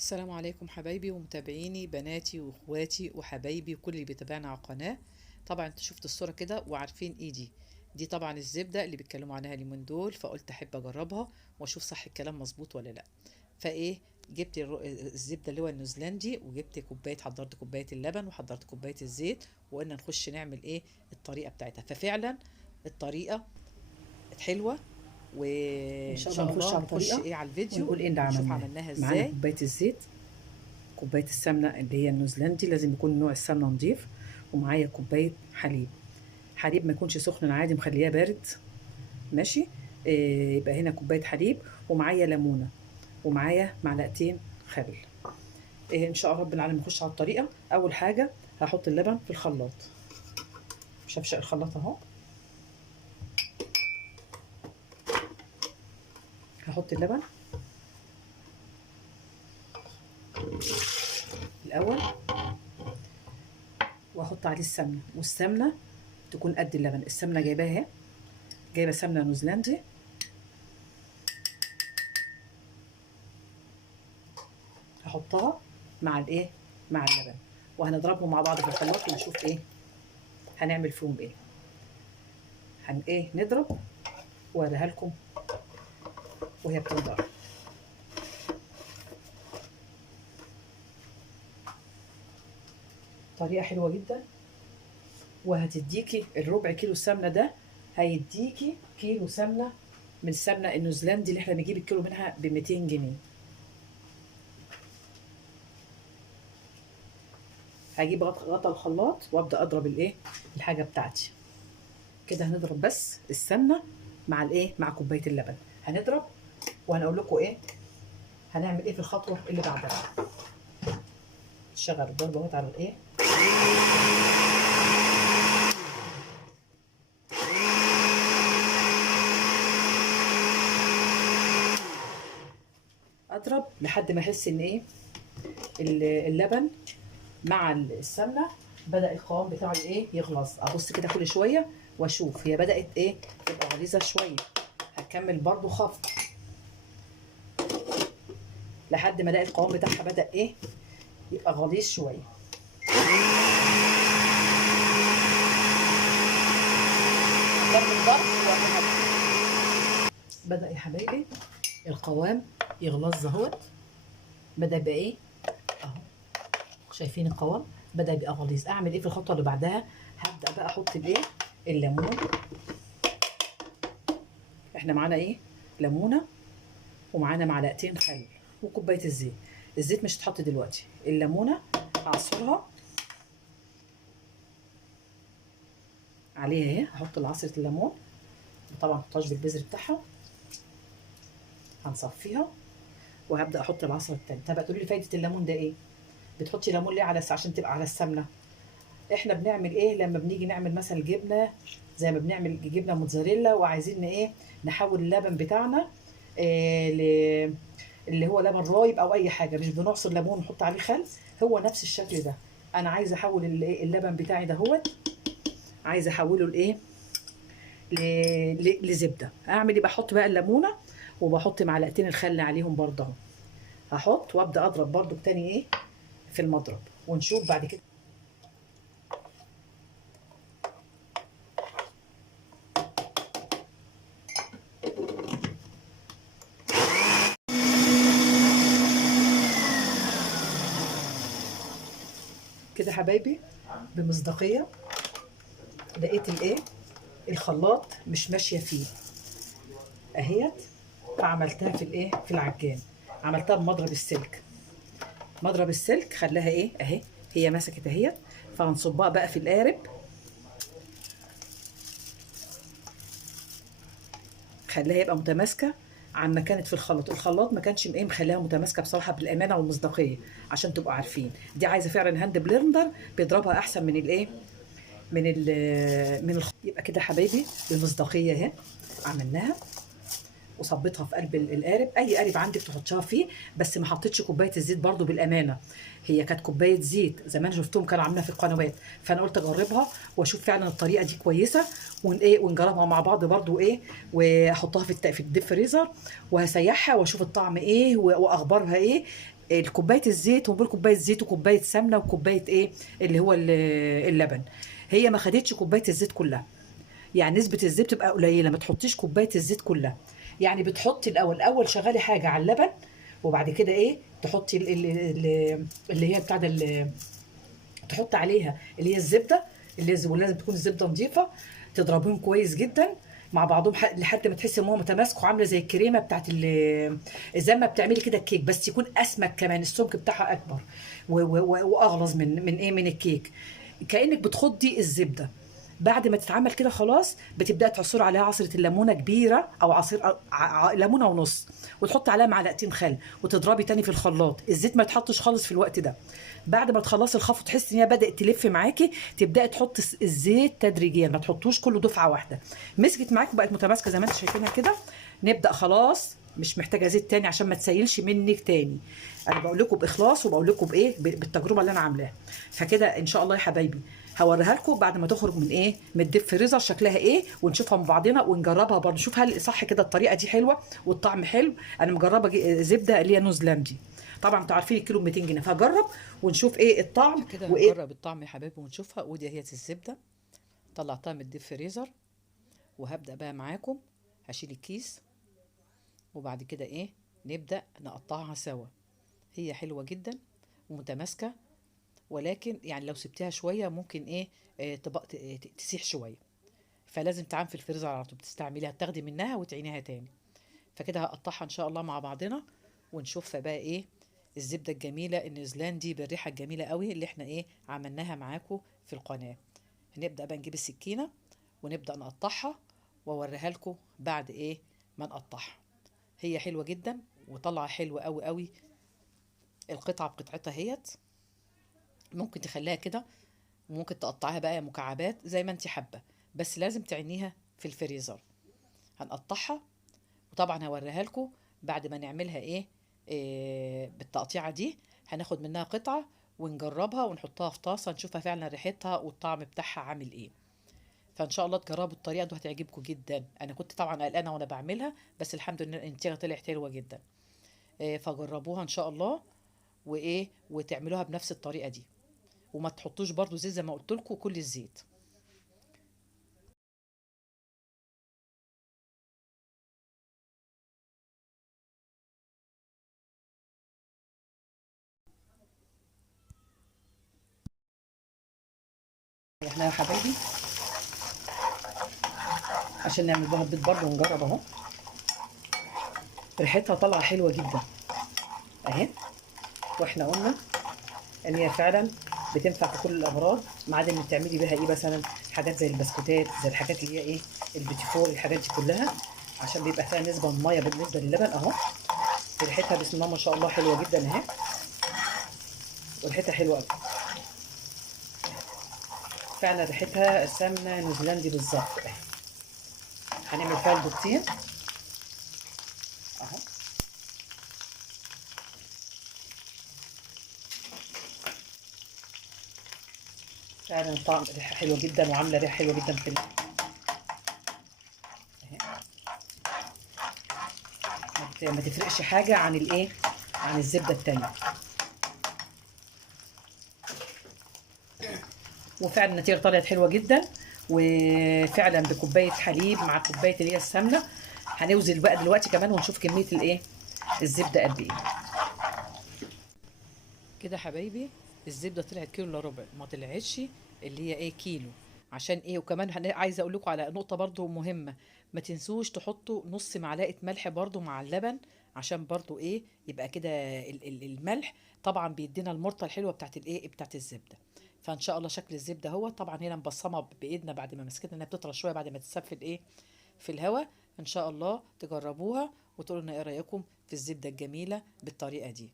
السلام عليكم حبايبي ومتابعيني بناتي واخواتي وحبايبي وكل اللي بيتابعنا على القناة. طبعا انتوا شفتوا الصورة كده وعارفين ايدي دي طبعا الزبدة اللي بيتكلموا عنها اليومين دول، فقلت احب اجربها واشوف صح الكلام مظبوط ولا لا. فايه، جبت الزبدة اللي هو النيوزيلندي، وجبت كوباية، حضرت كوباية اللبن وحضرت كوباية الزيت، وقلنا نخش نعمل ايه الطريقة بتاعتها. ففعلا الطريقة حلوة، ان وان شاء الله شاء نخش الله على نخش الطريقه ايه على الفيديو ونقول ايه اللي ونشوف عملناه. عملناها معانا ازاي. كوبايه الزيت، كوبايه السمنه اللي هي النيوزيلندي، لازم يكون نوع السمنه نضيف، ومعايا كوبايه حليب. حليب ما يكونش سخن، عادي مخلياه بارد. ماشي. يبقى هنا كوبايه حليب، ومعايا ليمونه، ومعايا معلقتين خل. ان شاء الله رب العالمين نخش على الطريقه. اول حاجه هحط اللبن في الخلاط، شفشق الخلاط اهو. هحط اللبن الاول، واحط عليه السمنه، والسمنه تكون قد اللبن. السمنه جايباها اهي، جايبه سمنه نيوزيلندي. هحطها مع الايه، مع اللبن، وهنضربهم مع بعض في الخلاط ونشوف ايه هنعمل فيهم ايه. نضرب واوريها لكم وهي بتنضرب. طريقه حلوه جدا، وهتديكي الربع كيلو سمنه ده هيديكي كيلو سمنه من السمنه النيوزيلندي اللي احنا بنجيب الكيلو منها ب 200 جنيه. هجيب غطا الخلاط وابدا اضرب الايه، الحاجه بتاعتي كده. هنضرب بس السمنه مع الايه، مع كوبايه اللبن. هنضرب وهنقول لكم ايه هنعمل ايه في الخطوه اللي بعدها. شغل الضرب اهوت على الايه، اضرب لحد ما احس ان ايه، اللبن مع السمنه بدا القوام بتاعه ايه، يغلظ. ابص كده كل شويه واشوف هي بدات ايه، تبقى غليظه شويه. هكمل برضو خفق لحد ما الاقي القوام بتاعها بدا ايه، يبقى غليظ شويه. كمل ضرب بدا يا حبايبي القوام يغلظ اهوت. بدا يبقى ايه اهو، شايفين القوام بدا يبقى غليظ. اعمل ايه في الخطوه اللي بعدها؟ هبدا بقى احط الايه، الليمون. احنا معانا ايه، ليمونه، ومعانا معلقتين خل، وكوبايه الزيت. الزيت مش هتحط دلوقتي. الليمونه هعصرها عليها اهي، هحط عصره الليمون، طبعا ما احطهاش بالبذر بتاعها، هنصفيها وهبدا احط العصره التانيه. طب هتقولي لي فايده الليمون ده ايه؟ بتحطي ليمون ليه على عشان تبقى على السمنه؟ احنا بنعمل ايه لما بنيجي نعمل مثلا جبنه، زي ما بنعمل جبنه موتزاريلا وعايزين ايه، نحول اللبن بتاعنا إيه اللي هو لبن رايب او اي حاجه، مش بنعصر ليمون ونحط عليه خل. هو نفس الشكل ده. انا عايزه احول اللبن بتاعي ده هو، عايزه احوله لايه، لزبده. اعمل ايه؟ بحط بقى الليمونه وبحط معلقتين الخل عليهم برضه اهو. هحط وابدا اضرب برضه تاني ايه في المضرب، ونشوف بعد كده. كده حبايبي بمصداقيه لقيت الايه، الخلاط مش ماشيه فيه اهيت. فعملتها في الايه، في العجان، عملتها بمضرب السلك. مضرب السلك خلاها ايه اهي، هي مسكت اهيت. فهنصبها بقى في القارب، خلاها يبقى متماسكه عن ما كانت في الخلاط. الخلاط ما كانش ايه مخليها متماسكه بصراحه، بالامانه والمصداقيه. عشان تبقوا عارفين دي عايزه فعلا هاند بلندر بيضربها احسن من الايه، يبقى كده حبايبي بالمصداقيه اهي. عملناها وصبيتها في قلب القارب، اي قارب عندك تحطيها فيه. بس ما حطيتش كوبايه الزيت برضو بالامانه، هي كانت كوبايه زيت زمان شفتهم كانوا عاملينها في القنوات. فانا قلت اجربها واشوف فعلا الطريقه دي كويسه، ونجربها مع بعض برضو ايه. واحطها في الديب فريزر، وهسيحها واشوف الطعم ايه واخبارها ايه. الكوبايه الزيت، ونقول كوبايه زيت وكوبايه سمنه وكوبايه ايه اللي هو اللبن. هي ما خدتش كوبايه الزيت كلها، يعني نسبه الزيت بتبقى قليله، ما تحطيش كوبايه الزيت كلها. يعني بتحطي الاول شغالي حاجه على اللبن، وبعد كده ايه تحطي اللي هي بتاع ده تحط عليها اللي هي الزبده، ولازم تكون الزبده نظيفه. تضربهم كويس جدا مع بعضهم لحد ما تحسي ان هو متماسك وعامله زي الكريمه بتاعت زي ما بتعملي كده الكيك، بس يكون اسمك كمان، السمك بتاعها اكبر واغلظ من الكيك. كانك بتخضي الزبده. بعد ما تتعمل كده خلاص، بتبداي تعصري عليها عصره الليمونه كبيره، او عصير ليمونه ونص، وتحطي عليها معلقتين خل، وتضربي تاني في الخلاط. الزيت ما يتحطش خالص في الوقت ده. بعد ما تخلصي الخلط وتحسي ان هي بدات تلف معاكي، تبداي تحطي الزيت تدريجيا، ما تحطوش كله دفعه واحده. مسكت معاكي وبقت متماسكه زي ما انتم شايفينها كده، نبدا خلاص. مش محتاجه زيت تاني عشان ما تسيلش منك تاني. انا بقول لكم باخلاص، وبقول لكم بايه، بالتجربه اللي انا عاملاها. فكده ان شاء الله يا حبايبي هوريها لكم بعد ما تخرج من ايه، من الديب فريزر، شكلها ايه، ونشوفها مع بعضنا ونجربها برضه، نشوف هل صح كده الطريقه دي حلوه والطعم حلو. انا مجربه زبده اللي هي نيوزيلندي، طبعا انتوا عارفين الكيلو ب 200 جنيه، فهجرب ونشوف ايه الطعم كده وايه. هنجرب الطعم يا حبايبي ونشوفها. ودي هي الزبده، طلعتها من الديب فريزر، وهبدا بقى معاكم. هشيل الكيس، وبعد كده ايه نبدا نقطعها سوا. هي حلوه جدا ومتماسكه، ولكن يعني لو سبتها شويه ممكن ايه تسيح شويه. فلازم تعان في الفريزر على طول، تستعمليها تاخدي منها وتعينيها تاني. فكده هقطعها ان شاء الله مع بعضنا، ونشوفها بقى ايه الزبده الجميله النيوزيلندي بالريحه الجميله قوي اللي احنا ايه عملناها معاكم في القناه. هنبدا بقى نجيب السكينه ونبدا نقطعها، واوريها لكم بعد ايه ما نقطعها. هي حلوه جدا وطلعه حلوه قوي قوي. القطعه بقطعتها هيت، ممكن تخليها كده، وممكن تقطعها بقى مكعبات زي ما انت حابه، بس لازم تعينيها في الفريزر. هنقطعها، وطبعا هوريها لكم بعد ما نعملها إيه بالتقطيعه دي. هناخد منها قطعه ونجربها ونحطها في طاسه، نشوفها فعلا ريحتها والطعم بتاعها عامل ايه. فان شاء الله تجربوا الطريقه دي وهتعجبكم جدا. انا كنت طبعا قلقانه وانا بعملها، بس الحمد لله النتيجه طلعت حلوه جدا. فجربوها ان شاء الله، وتعملوها بنفس الطريقه دي. وما تحطوش برضو زيت زي ما قلت لكم كل الزيت. احنا يا حبايبي عشان نعمل بها البيض برضه ونجرب اهو. ريحتها طالعه حلوه جدا اهي. واحنا قلنا ان هي فعلا بتنفع في كل الامراض، ما عدا انك تعملي بيها ايه مثلا حاجات زي البسكوتات، زي الحاجات اللي هي ايه البيتي فور، الحاجات دي كلها، عشان بيبقى فيها نسبه من ميه بالنسبه للبن اهو. ريحتها بسم الله ما شاء الله حلوه جدا اهي، وريحتها حلوه قوي فعلا. ريحتها سمنه نيوزيلندي بالظبط اهي. هنعمل فيها البطين اهو. فعلا طعم ريحه حلوه جدا، وعامله ريحه حلوه جدا في ما تفرقش حاجه عن الايه، عن الزبده التانيه. وفعلا النتيجه طلعت حلوه جدا. وفعلا بكوبايه حليب مع كوبايه اللي هي السمنه. هنوزن بقى دلوقتي كمان ونشوف كميه الايه الزبده قد ايه. كده حبايبي الزبده طلعت كيلو الا ربع، ما طلعتش اللي هي ايه كيلو. عشان ايه، وكمان عايزه اقول لكم على نقطه برضو مهمه. ما تنسوش تحطوا نص معلقه ملح برضو مع اللبن، عشان برضو ايه يبقى كده الملح طبعا بيدينا المرطه الحلوه بتاعت الايه بتاعت الزبده. فان شاء الله شكل الزبده هو طبعا هنا مبصمه بايدنا بعد ما مسكتها، انها بتطرى شويه بعد ما تتساب في الايه في الهواء. ان شاء الله تجربوها وتقولوا لنا ايه رايكم في الزبده الجميله بالطريقه دي.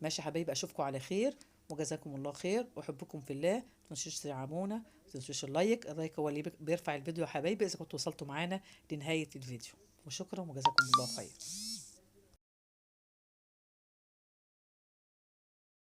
ماشي يا حبايبي، اشوفكم على خير، وجزاكم الله خير، واحبكم في الله. ما تنسوش تدعمونا، ما تنسوش اللايك هو اللي بيرفع الفيديو يا حبايبي اذا كنتوا وصلتوا معانا لنهايه الفيديو. وشكرا وجزاكم الله خير.